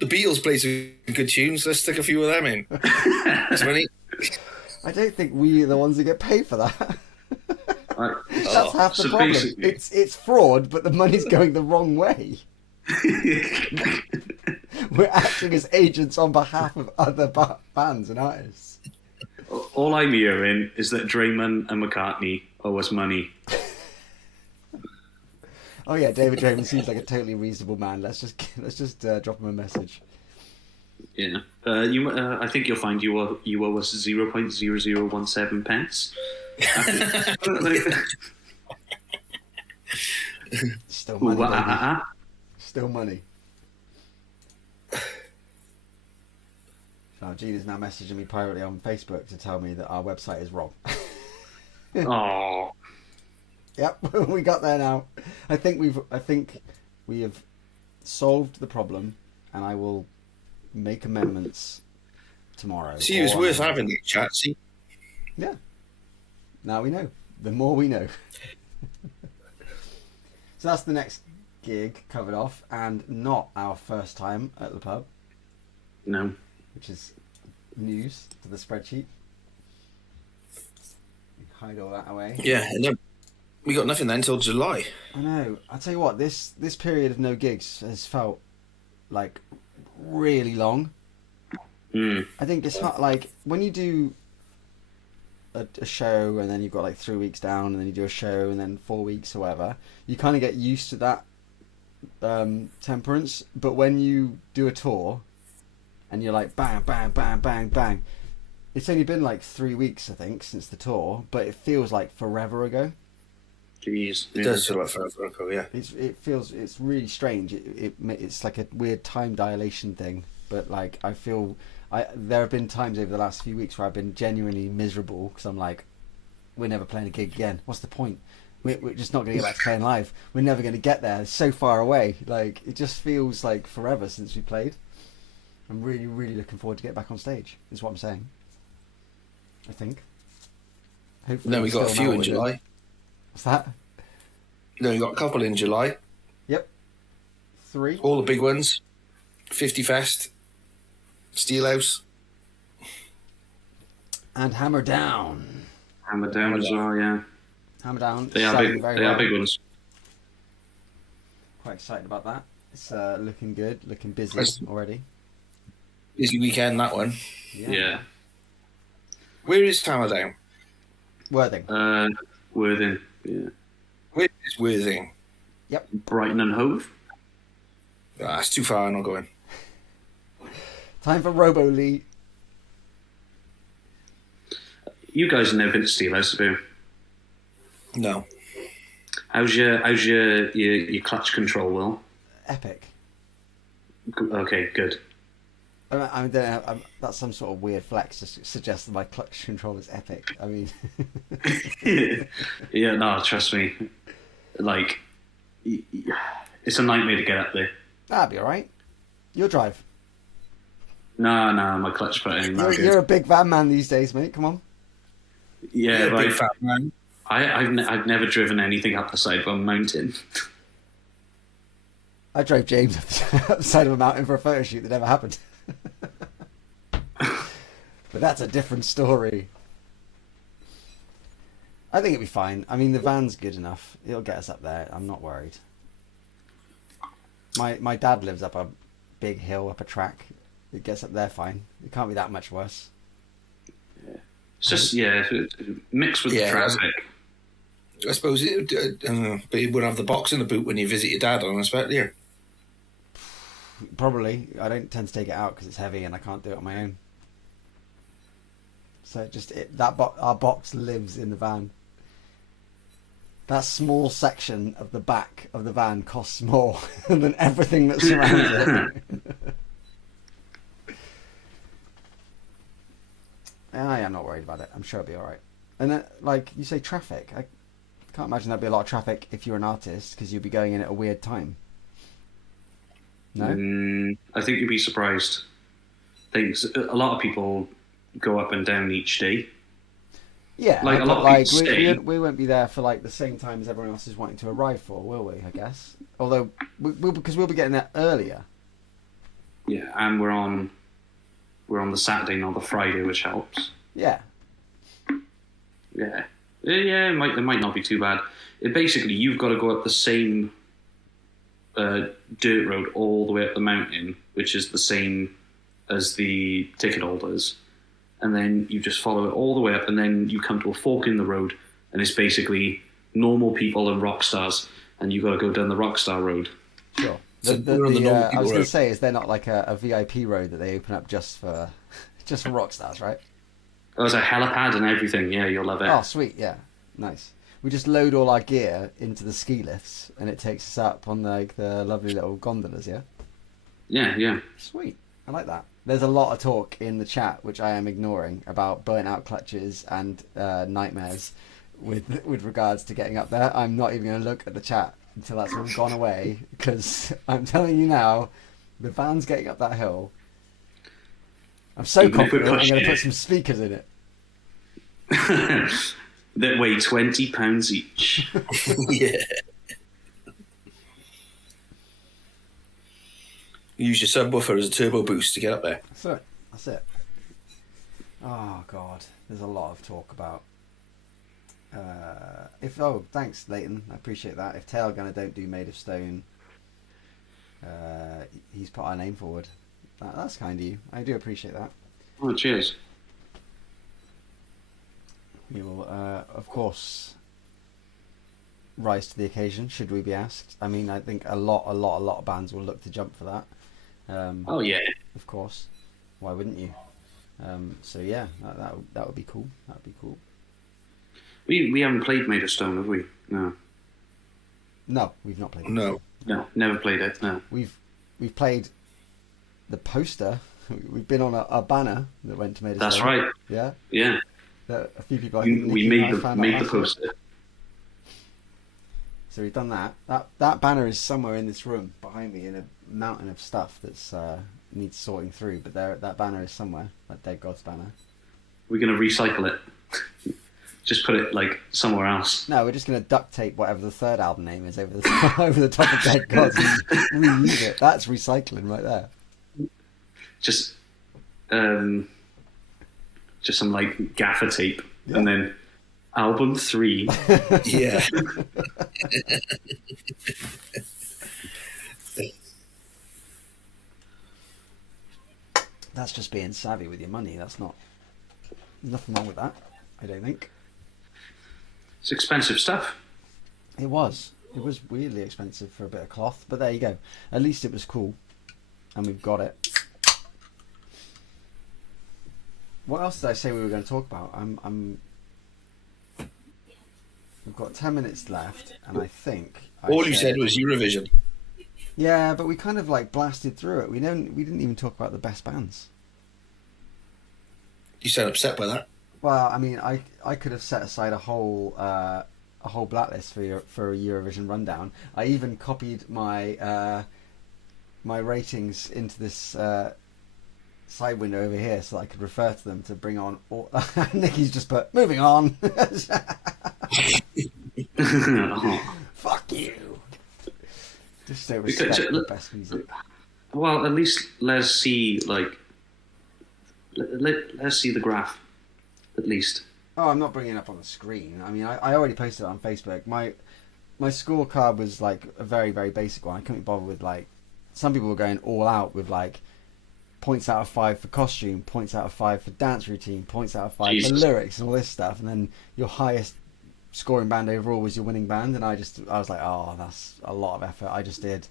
Beatles play some good tunes. Let's stick a few of them in. That's funny. I don't think we are the ones that get paid for that. That's half the problem. It's fraud, but the money's going the wrong way. We're acting as agents on behalf of other bands and artists. All I'm hearing is that Drayman and McCartney owe us money. Oh yeah, David Drayman seems like a totally reasonable man. Let's just drop him a message. Yeah, I think you'll find you owe us 0.0017 pence. Still money, baby. Still money. So Gina's now messaging me privately on Facebook to tell me that our website is wrong. Oh. Yep, we got there now. I think we have solved the problem, and I will make amendments tomorrow. See, it was worth having the chat. See. Yeah. Now we know. The more we know. So that's the next gig covered off, and not our first time at the pub. No. Which is news to the spreadsheet. Hide all that away. Yeah, and then we got nothing then until July. I know. I'll tell you what, this period of no gigs has felt like really long. I think it's hard, like when you do a show and then you've got like 3 weeks down and then you do a show and then 4 weeks or whatever, you kind of get used to that temperance. But when you do a tour and you're like bang, bang, bang, bang, bang, it's only been like 3 weeks, I think, since the tour, but it feels like forever ago. Jeez. It does feel like forever ago, yeah. It's really strange. It's like a weird time dilation thing, but like there have been times over the last few weeks where I've been genuinely miserable because I'm like, we're never playing a gig again. What's the point? We're just not going to get back to playing live. We're never going to get there. It's so far away. Like, it just feels like forever since we played. I'm really, really looking forward to get back on stage, is what I'm saying. I think. Hopefully then we got a few in July. What's that? No, we got a couple in July. Yep. 3. All the big ones. 50 Fest. Steelhouse. And Hammer Down. Hammer Down as well, yeah. Hammer Down. They are big ones. Quite excited about that. It's looking good, looking busy already. Busy weekend, that one. Yeah. Where is Hammer Down? Worthing. Worthing, yeah. Where is Worthing? Yep. Brighton and Hove. That's too far, I'm not going. Time for Robo Lee. You guys have never been to Steelhouse, have you? No. How's your clutch control, Will? Epic. Okay, good. I mean, that's some sort of weird flex to suggest that my clutch control is epic. I mean... Yeah, no, trust me. Like, it's a nightmare to get up there. That'd be alright. You'll drive. No, my clutch foot ain't that good. You're a big van man these days, mate. Come on. Yeah, big fat man. I've never driven anything up the side of a mountain. I drove James up the side of a mountain for a photo shoot that never happened. But that's a different story. I think it'll be fine. I mean, the van's good enough. It'll get us up there. I'm not worried. My dad lives up a big hill, up a track. It gets up there fine. It can't be that much worse. Yeah. It's just, mixed with the traffic. I suppose but you wouldn't have the box in the boot when you visit your dad on a spec here. Probably. I don't tend to take it out because it's heavy and I can't do it on my own. So our box lives in the van. that small section of the back of the van costs more than everything that surrounds it. I am not worried about it. I'm sure it'll be all right. And then, like you say, traffic. I can't imagine there'd be a lot of traffic if you're an artist because you'd be going in at a weird time. No? I think you'd be surprised. A lot of people go up and down each day. Yeah, like a lot of like people stay. we won't be there for like the same time as everyone else is wanting to arrive for, will we? I guess. Although, because we'll be getting there earlier. Yeah, and we're on the Saturday, not the Friday, which helps. Yeah. Yeah. It might not be too bad. Basically, you've got to go up the same dirt road all the way up the mountain, which is the same as the ticket holders. And then you just follow it all the way up, and then you come to a fork in the road, and it's basically normal people and rock stars, and you've got to go down the rock star road. Sure. So we're on the normal I people was going road. to say, is there not like a VIP road that they open up just for rock stars, right? There's a helipad and everything. Yeah, you'll love it. Oh, sweet. Yeah. Nice. We just load all our gear into the ski lifts, and it takes us up on like the lovely little gondolas, yeah? Yeah. Sweet. I like that. There's a lot of talk in the chat, which I am ignoring, about burnt out clutches and nightmares with regards to getting up there. I'm not even going to look at the chat until that's all gone away, because I'm telling you now, the van's getting up that hill. I'm so Even if we're confident I'm going to pushing put it. some speakers in it. That weigh £20 each. Yeah. Use your subwoofer as a turbo boost to get up there. That's it. Oh God, there's a lot of talk about. Thanks, Leighton. I appreciate that. If Tailgunner don't do Made of Stone, he's put our name forward. That's kind of you. I do appreciate that. Oh, cheers. We will, of course, rise to the occasion. Should we be asked? I mean, I think a lot of bands will look to jump for that. Oh yeah. Of course. Why wouldn't you? So yeah, that would be cool. That would be cool. We haven't played Made of Stone, have we? No. No, we've not played it. No. No, never played it. No. We've played the poster. We've been on a banner that went to Made of That's Stone. right. Yeah. Yeah. A few people. I We think Nikki and I made found out the last week. poster. So we've done that. That banner is somewhere in this room behind me in a mountain of stuff that's needs sorting through. But that banner is somewhere. That Dead God's banner. We're gonna recycle it. Just put it like somewhere else. No, we're just going to duct tape whatever the third album name is over the over the top of Dead Gods and reuse it. That's recycling right there. Just some like gaffer tape, Yeah. and then album 3. Yeah. That's just being savvy with your money. That's not. There's nothing wrong with that. I don't think. It's expensive stuff. It was. It was weirdly expensive for a bit of cloth, but there you go. At least it was cool, and we've got it. What else did I say we were going to talk about? We've got 10 minutes left, and I think All you said was Eurovision. Yeah, but we kind of like blasted through it. We didn't even talk about the best bands. You sound upset by that. Well, I mean, I could have set aside a whole Blacklist for a Eurovision rundown. I even copied my my ratings into this side window over here so that I could refer to them to bring on all... Nikki's just put moving on. Fuck you. Just don't respect the best music. Well, at least let's see let's see the graph, at least. Oh, I'm not bringing it up on the screen. I mean, I already posted it on Facebook. My scorecard was like a very, very basic one. I couldn't bother with like... Some people were going all out with like points out of 5 for costume, points out of 5 for dance routine, points out of 5 Jesus. for lyrics and all this stuff. And then your highest scoring band overall was your winning band. And I was like, oh, that's a lot of effort. I just did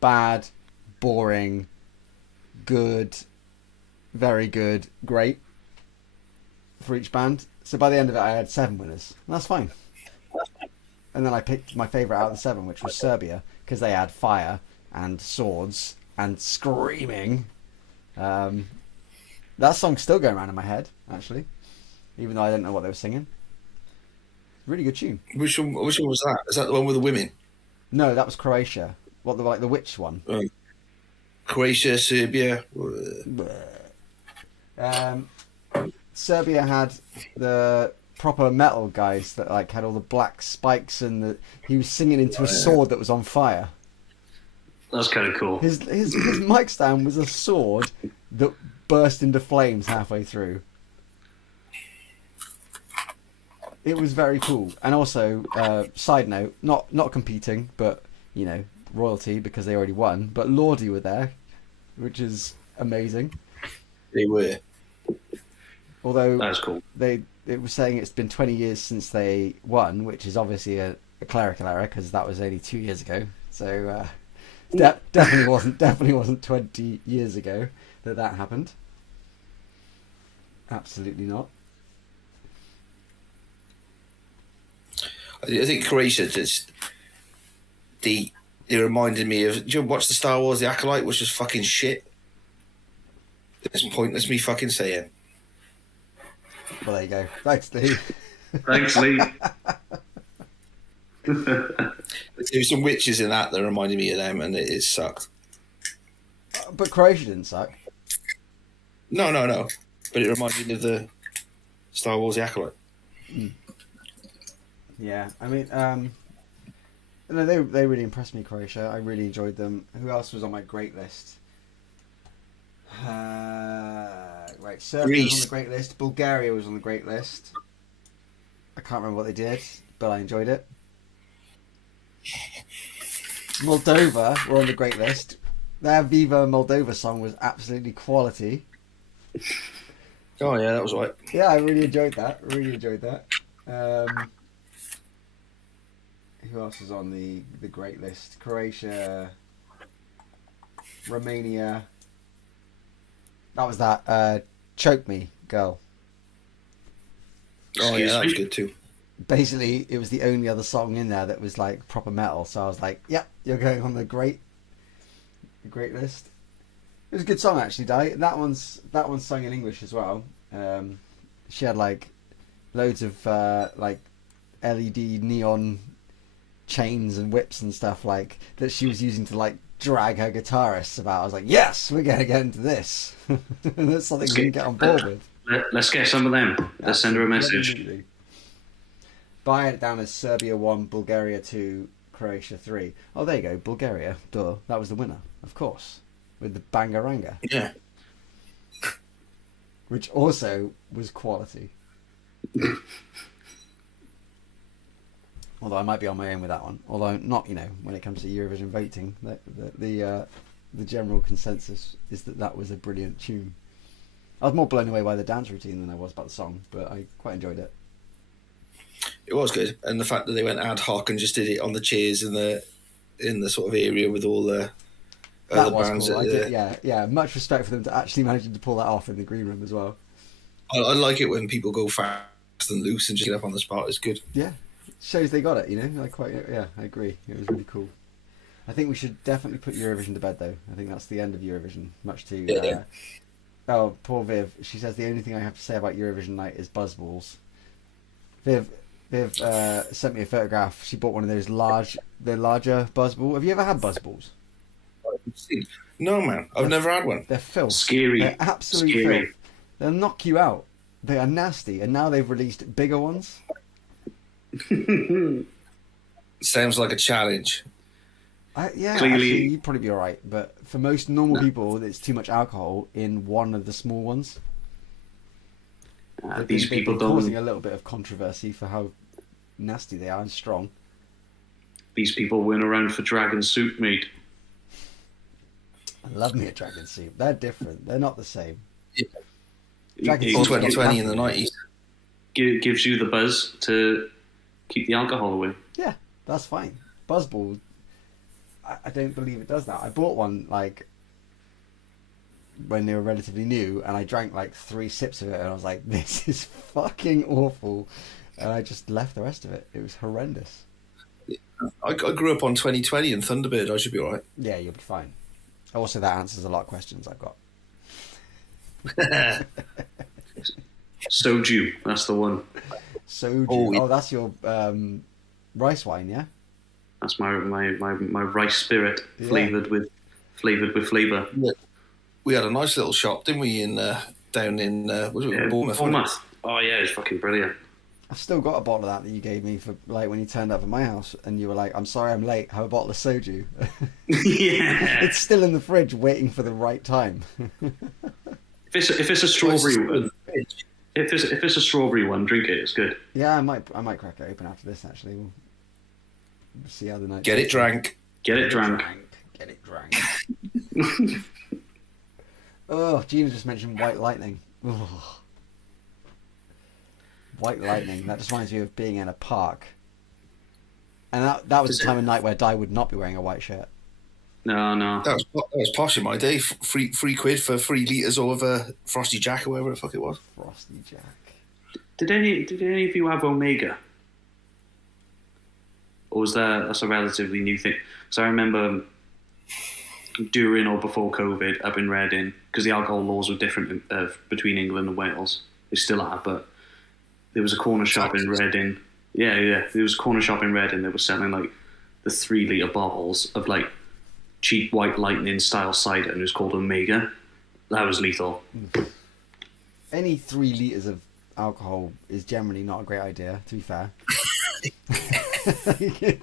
bad, boring, good, very good, great for each band. So by the end of it, I had 7 winners. And that's fine. And then I picked my favourite out of the 7, which was Serbia, because they had fire and swords and screaming. That song's still going around in my head, actually, even though I don't know what they were singing. Really good tune. Which one was that? Is that the one with the women? No, that was Croatia. What, the witch one? Croatia, Serbia. Serbia had the proper metal guys that like had all the black spikes, and he was singing into a sword that was on fire. That's kind of cool. His mic stand was a sword that burst into flames halfway through. It was very cool. And also, side note, not competing, but you know, royalty because they already won. But Lordi were there, which is amazing. They were. Although that's cool. It was saying it's been 20 years since they won, which is obviously a clerical error because that was only 2 years ago. So definitely wasn't 20 years ago that happened. Absolutely not. I think Croatia just they reminded me of. Did you watch the Star Wars: The Acolyte, which was fucking shit? It's pointless me fucking saying. Well, there you go. Thanks, Lee. Thanks, Lee. There were some witches in that reminded me of them, and it sucked. But Croatia didn't suck. No. But it reminded me of the Star Wars: The Acolyte. Yeah, I mean, no, they really impressed me, Croatia. I really enjoyed them. Who else was on my great list? Right, Serbia was on the great list. Bulgaria was on the great list. I can't remember what they did, but I enjoyed it. Moldova were on the great list. Their Viva Moldova song was absolutely quality. Oh yeah, that was right. Yeah, I really enjoyed that. Who else was on the great list? Croatia, Romania. That was that Choke Me girl. Oh yeah, that was good too. Basically, it was the only other song in there that was like proper metal. So I was like, "Yep, you're going on the great list." It was a good song actually, Di. That one's sung in English as well. She had like loads of like LED neon chains and whips and stuff like that she was using to like drag her guitarists about. I was like, yes, we're going to get into this. That's something we can get on board with. Let's get some of them. Let's send her a message. Absolutely. But I had it down as Serbia 1, Bulgaria 2, Croatia 3. Oh, there you go, Bulgaria. Duh, that was the winner, of course, with the Bangaranga. Yeah. Which also was quality. Although I might be on my own with that one. Although not, when it comes to Eurovision voting, the general consensus is that was a brilliant tune. I was more blown away by the dance routine than I was about the song, but I quite enjoyed it. It was good, and the fact that they went ad hoc and just did it on the chairs in the sort of area with all the other bands. Cool. Yeah. Much respect for them to actually managing to pull that off in the green room as well. I like it when people go fast and loose and just get up on the spot. It's good. Yeah, shows they got it. I agree. It was really cool. I think we should definitely put Eurovision to bed, though. I think that's the end of Eurovision. Much too. Yeah. Oh, poor Viv. She says the only thing I have to say about Eurovision night is buzzballs. Viv sent me a photograph. She bought one of those larger buzzballs. Have you ever had buzzballs? No, man. I've never had one. They're filth. Scary. They're absolutely filth. They'll knock you out. They are nasty. And now they've released bigger ones. Sounds like a challenge. Yeah, Clearly, actually, you'd probably be alright. But for most normal people, it's too much alcohol in one of the small ones. These people don't. Causing a little bit of controversy for how nasty they are and strong. These people went around for dragon soup, mate. I love me a dragon soup. They're different. They're not the same. Yeah. Dragon soup 2020 in the 90s. Gives you the buzz to keep the alcohol away. Yeah, that's fine. Buzzball, I don't believe it does that. I bought one when they were relatively new, and I drank 3 sips of it, and I was like, this is fucking awful. And I just left the rest of it. It was horrendous. I grew up on 2020 and Thunderbird. I should be all right. Yeah, you'll be fine. Also, that answers a lot of questions I've got. Soju, that's the one. Soju. Oh, yeah. Oh, that's your rice wine, yeah? That's my rice spirit Yeah. flavored with flavor. We had a nice little shop, didn't we? Down in was it Bournemouth? Bournemouth. Oh yeah, it's fucking brilliant. I've still got a bottle of that you gave me for like when you turned up at my house, and you were like, "I'm sorry, I'm late. Have a bottle of soju." Yeah. It's still in the fridge, waiting for the right time. If it's a strawberry, if it's a strawberry one, drink it. It's good. Yeah, I might crack it open after this. Actually, we'll see how the night. Get it drank. Get it drank. Get it drank. Oh, Gina just mentioned white lightning. Ugh. White lightning. That just reminds me of being in a park. And that was the time of night where Di would not be wearing a white shirt. No. That was posh in my day. Free quid for 3 litres of Frosty Jack or whatever the fuck it was. Frosty Jack. Did any of you have Omega? Or was that's a relatively new thing? So I remember during or before COVID up in Reading, because the alcohol laws were different between England and Wales. They still are, but there was a corner shop in Reading. Yeah. There was a corner shop in Reading that was selling like the 3 litre bottles of like cheap white lightning style cider, and it was called Omega. That was lethal. Any 3 litres of alcohol is generally not a great idea, to be fair.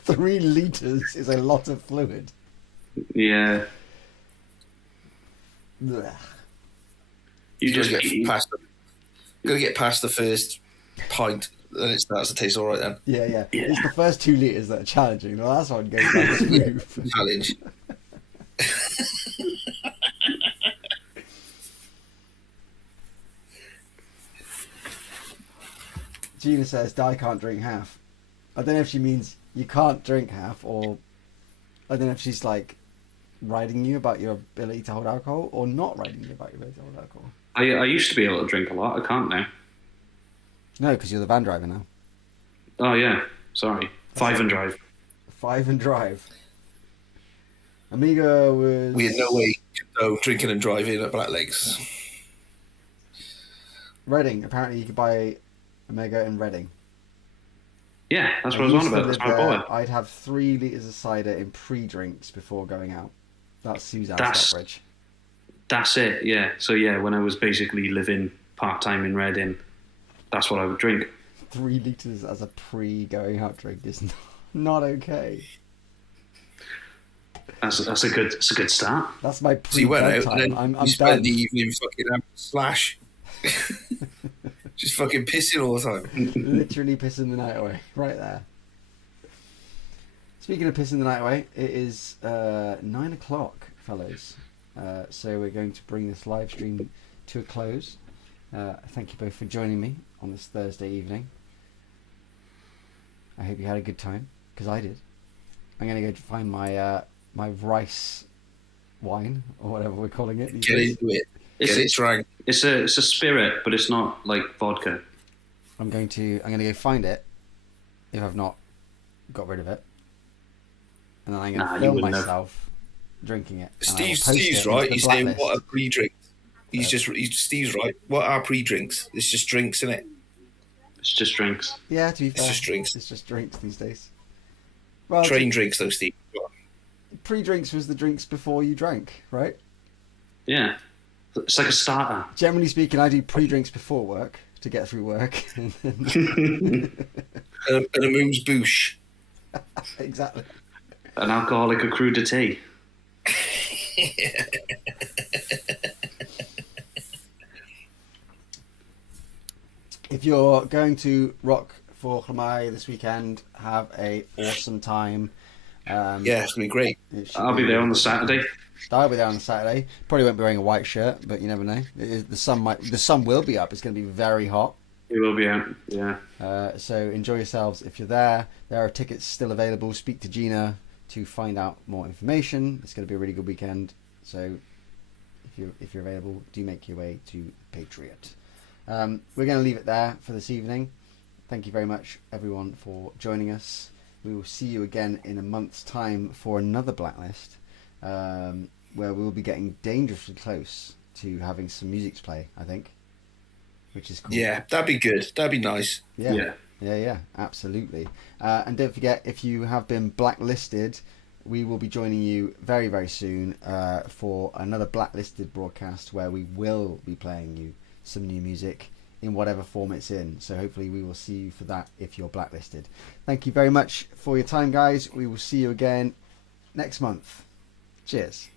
3 litres is a lot of fluid. Yeah. Ugh. You just gotta get past the first pint, then it starts to taste all right then. Yeah. It's the first 2 litres that are challenging. The last one goes down smooth. Challenge. Gina says Di can't drink half. I don't know if she means you can't drink half, or I don't know if she's like riding you about your ability to hold alcohol, or not riding you about your ability to hold alcohol. I used to be able to drink a lot. I can't now. No, because you're the van driver now. Oh yeah, sorry. 5 and drive. 5 and drive. Amiga was. We had no way to go drinking and driving at Blacklegs. Reading. Apparently, you could buy Omega in Reading. Yeah, that's what I was on about. That's my boy. I'd have 3 litres of cider in pre-drinks before going out. That's Suzanne Stockbridge. That's it, yeah. So yeah, when I was basically living part-time in Reading, that's what I would drink. 3 litres as a pre-going out drink is not okay. That's a good start. That's my So you went out pre-bedtime. and then I'm you done. spent the evening fucking having a slash. Just fucking pissing all the time. Literally pissing the night away. Right there. Speaking of pissing the night away, it is 9 o'clock, fellows. So we're going to bring this live stream to a close. Thank you both for joining me on this Thursday evening. I hope you had a good time, because I did. I'm going to go find my my rice wine, or whatever we're calling it. Get into it. Get it drank. It's a spirit, but it's not like vodka. I'm going to go find it, if I've not got rid of it, and then I'm going to film myself drinking it. Steve's right. He's saying what are pre-drinks. Steve's right. What are pre-drinks? It's just drinks, isn't it? It's just drinks. Yeah, to be fair, it's just drinks. It's just drinks these days. Well, train drinks though, Steve. Pre-drinks was the drinks before you drank, right? Yeah, it's like a starter. Generally speaking, I do pre-drinks before work to get through work. and a moon's boosh. Exactly. An alcoholic crudité. If you're going to rock for Chlamai this weekend, have a awesome time. Yeah, it's gonna be great. I'll be there on the Saturday. I'll be there on the Saturday. Probably won't be wearing a white shirt, but you never know. The sun will be up. It's going to be very hot. It will be out. Yeah. So enjoy yourselves. If you're there, there are tickets still available. Speak to Gina to find out more information. It's going to be a really good weekend. So if you're available, do make your way to Patriot. We're going to leave it there for this evening. Thank you very much, everyone, for joining us. we will see you again in a month's time for another Blacklist, where we'll be getting dangerously close to having some music to play, I think, which is cool. Yeah, that'd be good. That'd be nice. Yeah, absolutely. And don't forget, if you have been blacklisted, we will be joining you very, very soon for another Blacklisted broadcast where we will be playing you some new music in whatever form it's in. So hopefully we will see you for that if you're blacklisted. Thank you very much for your time, guys. We will see you again next month. Cheers.